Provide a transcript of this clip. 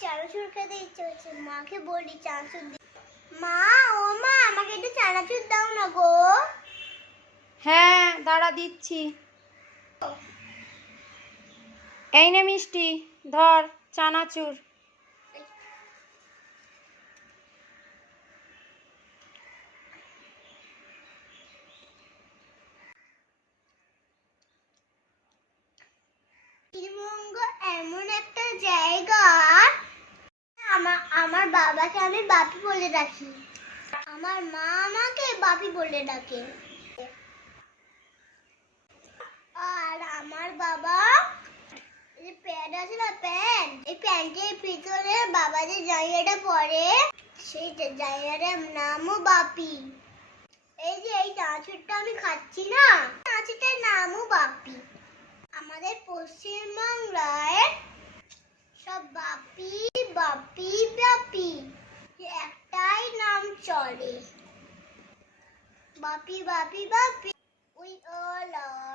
চানাচুর খেতে ইচ্ছে হচ্ছে মাকে বলি চানাচুর দি মা ও মা আমাকে একটু চানাচুর দাও না গো হ্যাঁ দাঁড়া দিচ্ছি এই নে মিষ্টি ধর চানাচুর এমন একটা জায়গা আমার বাবাকে আমি বাপি বলে ডাকি। আমার মা আমাকে বাপি বলে ডাকে। আর আমার বাবা যে প্যান্ট আছে না প্যান্ট এই প্যান্টের ভিতরে বাবা যে জায়গাটা পরে, সেই জায়গাটার নামও বাপি। এই যে এই চানাচুরটা আমি খাচ্ছি না চানাচুরটার নামও বাপি। আমাদের পশ্চিমবাংলায় সব বাপি বাপি বাপি একটাই নাম চলে। বাপি বাপি বাপি উই অল আর